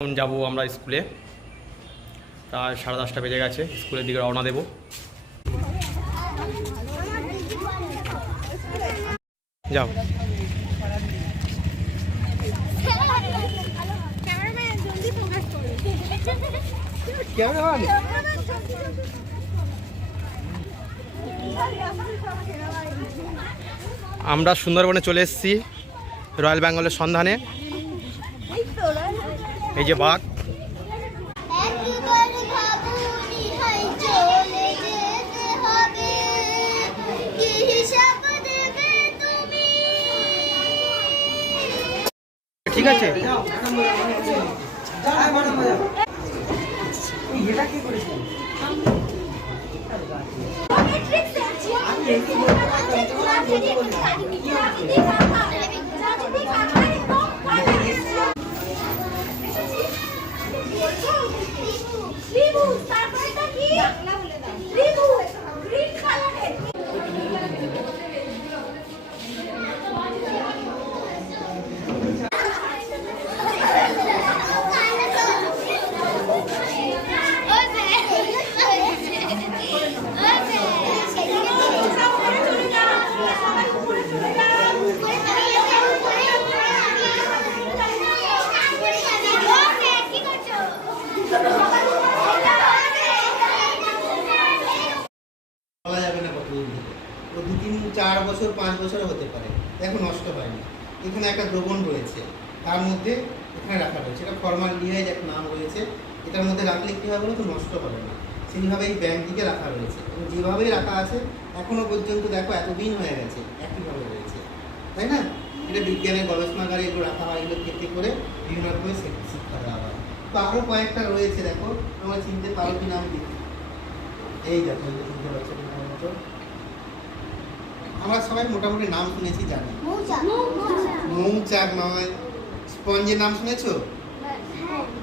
এখন যাবো আমরা স্কুলে, প্রায় 10:30 বেজে গেছে। স্কুলের দিকে রওনা দেব। যাও। আমরা সুন্দরবনে চলে এসেছি রয়্যাল বেঙ্গলের সন্ধানে। এই যে বাঘ। ঠিক আছে, ও 2-3-4 বছর 5 বছর হতে পারে, এখন নষ্ট হয়নি। এখানে একটা দ্রবণ রয়েছে, তার মধ্যে এখানে রাখা রয়েছে, এটা ফর্মালডিহাইড একটা নাম রয়েছে। এটার মধ্যে রাখলে কী হবে বলো তো, নষ্ট হবে না। সেইভাবে এই ব্যাংকটিকে রাখা রয়েছে এবং যেভাবেই রাখা আছে এখনও পর্যন্ত দেখো এতদিন হয়ে গেছে একইভাবে রয়েছে, তাই না? এটা বিজ্ঞানের গবেষণাগারে এগুলো রাখা হয়, এগুলো ক্ষেত্রে করে বিভিন্ন রকমের শিক্ষা দেওয়া হয়। তো আরও কয়েকটা রয়েছে, দেখো তোমরা চিনতে পারো কি নাম দিই? এই দেখো, চিনতে পারছো নামের মতো। আমরা সবাই মোটামুটি নাম শুনেছি, জানি। মৌচাক নয়, স্পঞ্জের নাম শুনেছো?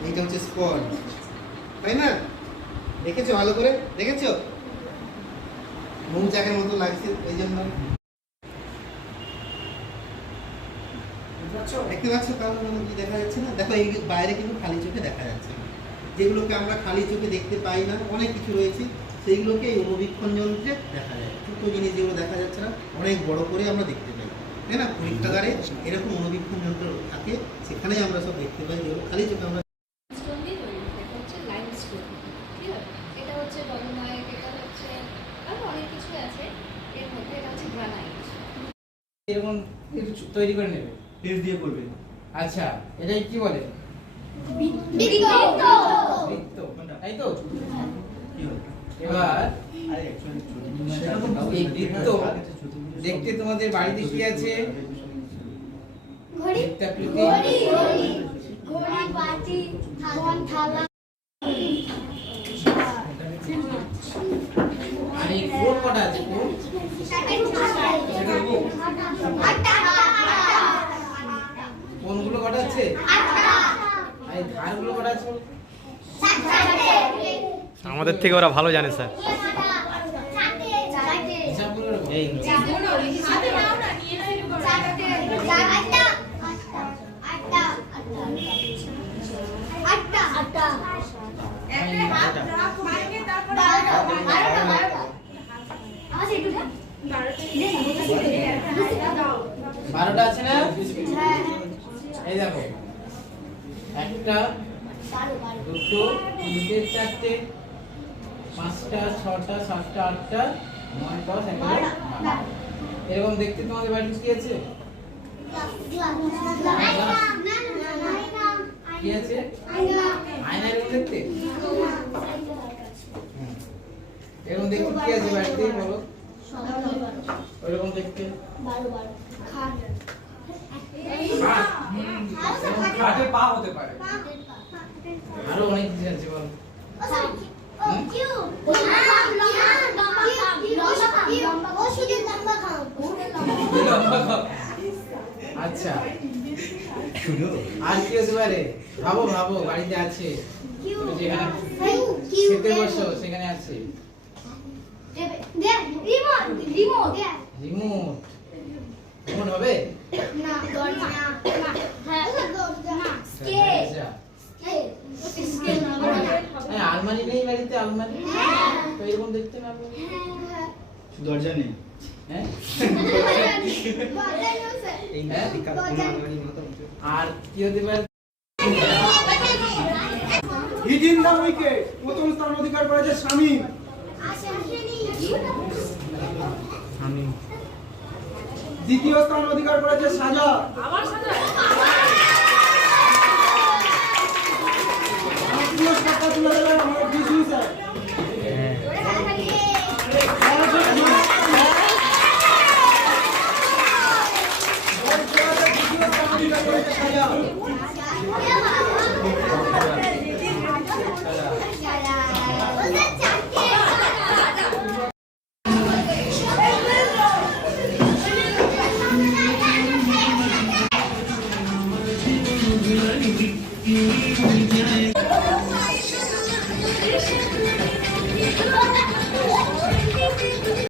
এইটা হচ্ছে স্পঞ্জ, তাই না? দেখেছো ভালো করে? দেখেছো মৌচাকের মতো লাগছে, এই জন্য দেখতে পাচ্ছ। কারণ কি দেখা যাচ্ছে না? দেখো এই বাইরে কিন্তু খালি চোখে দেখা যাচ্ছে না। যেগুলোকে আমরা খালি চোখে দেখতে পাই না, অনেক কিছু রয়েছে, সেইগুলোকে এই অনুবীক্ষণ যন্ত্রে দেখা যায়। ছোটো জিনিস যেগুলো দেখা যাচ্ছে না, অনেক বড় করে আমরা দেখতে পাই, তাই না? পরীক্ষাগারে এরকম অনুবীক্ষণ যন্ত্র থাকে, সেখানেই আমরা সব দেখতে পাই, যেগুলো খালি চোখে আমরা। এরকম একটু তৈরি করে নেবে, পেজ দিয়ে করবে। আচ্ছা, এটাই কি বলে? বৃত্ত। তাই তো? এবার এই বৃত্ত দেখতে তোমাদের বাড়িতে কি আছে? বৃত্তাকৃতি। আর এই কোণ কটা আছে? কোণ কোণগুলো কটা আছে? আর এই ধারগুলো কটা আছে? আমাদের থেকে ওরা ভালো জানে স্যার। এই বারোটা আছে না? এই দেখো, 1টা 2টো 3টে 4টে 5টা 6টা 7টা 8টা 9 10 11 এরকম দেখতে তোমাদের বাড়িতে কি আছে? কি আছে? আয়না। এরকম দেখতে এরকম দেখতে কি আছে বাড়িতে বলো? ওইরকম দেখতে খাটের পা হতে পারে। আরো অনেক কিছু আছে বলো। আচ্ছা, আর কি হতে পারে? ভাবো ভাবো, বাড়িতে আছে, যেখানে খেতে বসো সেখানে আছে। রিমোট রিমোট হবে না? দরজা না, হ্যাঁ দরজা না, স্কেল আলমারি নেই বাড়িতে? আলমারি তো এরকম দেখতে পাবো। দরজা নেই। হ্যাঁ এই হ্যাঁ? দিকটা কোনো আলমারির মতো উঁচু। আর কি হতে পারে? হিট ইন দ্য উইকেট প্রথম স্থান অধিকার করেছে শামীম। আমি দ্বিতীয় স্থান অধিকার করেছে সাজা। আমার পুরস্কারটা তুলে দেবেন আমার বিজু স্যার। দ্বিতীয় স্থান অধিকার করেছে সাজা। Thank you.